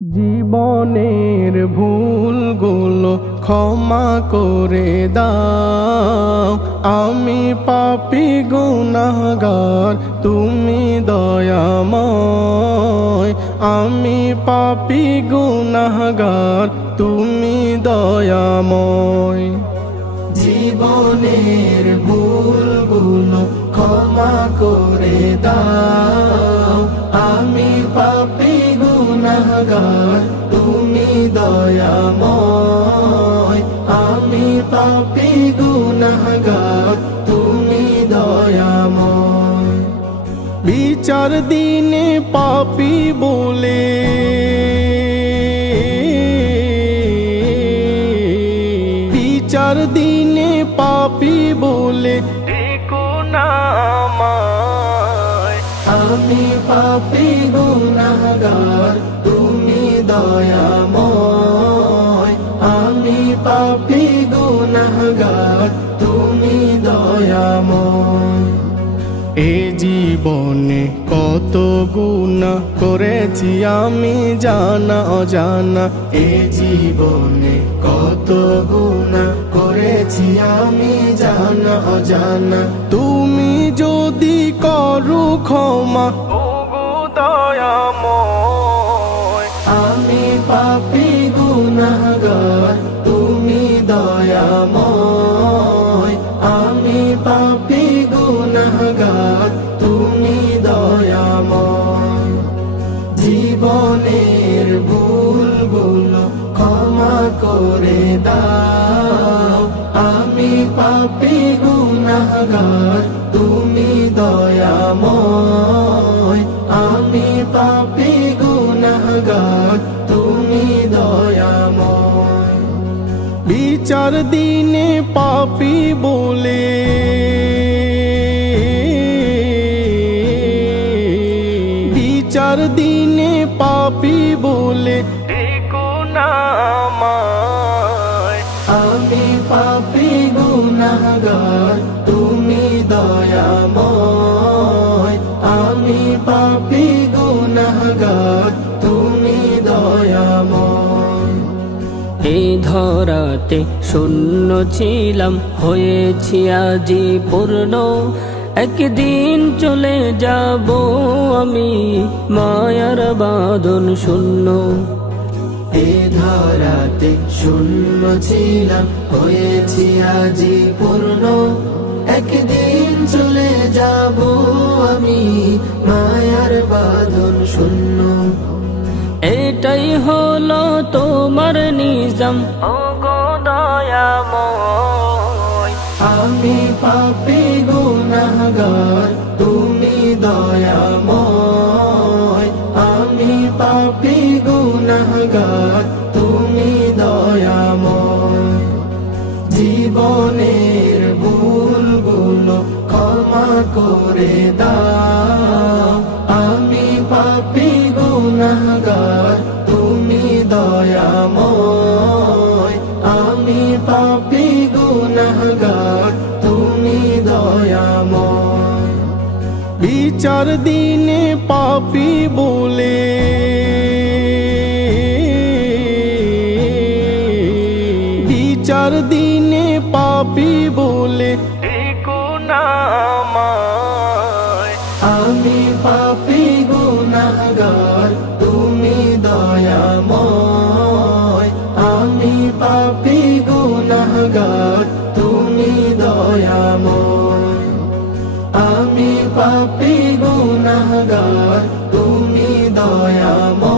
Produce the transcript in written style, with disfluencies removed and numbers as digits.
জীবনের ভুলগুলো ক্ষমা করে দাও, আমি পাপী গুনাহগার তুমি দয়াময়। আমি পাপী গুনাহগার তুমি দয়াময়। জীবনের ভুলগুলো ক্ষমা করে দাও, আমি পাপী গুনাহগার তুমি দয়াময়। আমি পাপী গুনাহগার তুমি দয়াময়। বিচার দিনে পাপী বলে বিচার দিনে পাপী বলে দেখো না আমায়। আমি পাপী গুনাহগার তুমি দয়াময়। আমি পাপী গুনাহগার তুমি দয়াময়। এ জীবনে কত গুনাহ করেছি আমি জানা অজানা। এ জীবনে কত গুনাহ করেছি আমি জানা অজানা। তুমি যদি করো ক্ষমা ওগো দয়াময়। আমি পাপী গুনাহগার তুমি দয়াময়। আমি পাপী গুনাহগার তুমি দয়াময়। জীবনের ভুলগুলো ক্ষমা করে দাও, আমি পাপী গুনাহগার তুমি দয়াময়। আমি পাপী গুনাহগার তুমি দয়াময়। বিচার দিনে পাপী বলে বিচার দিনে পাপী বলে দেখো না আমায়। আমি পাপী গুনাহগার তুমি দয়াময়। আমি পাপী গুনাহগার তুমি দয়াময়। এই ধরাতে শূন্য ছিলাম, হয়েছি আজি পূর্ণ। একদিন চলে যাব আমি, মায়ার বাঁধন শূন্য। এ ধরাতে শূন্য ছিলাম, হয়েছি আজি পূর্ণ। একদিন চলে যাব আমি, মায়ার বাঁধন শূন্য। এটাই হলো তোমার নিজাম ওগো দয়াময়। আমি পাপী গুনাহগার তুমি দয়াময়। আমি পাপী গুনাহগার তুমি দয়াময়। জীবনের ভুলগুলো ক্ষমা করে দাও, আমি পাপী গুনাহগার তুমি দয়াময়। আমি পাপী গুনাহগার তুমি দয়াময়। বিচার দিনে পাপী বলে বিচার দিনে পাপী বলে দেখো না আমায়। আমি পাপী গুনাহগার তুমি দয়াময়। আমি পাপী গুনাহগার তুমি দয়াময়। আমি পাপী গুনাহগার তুমি দয়াময়।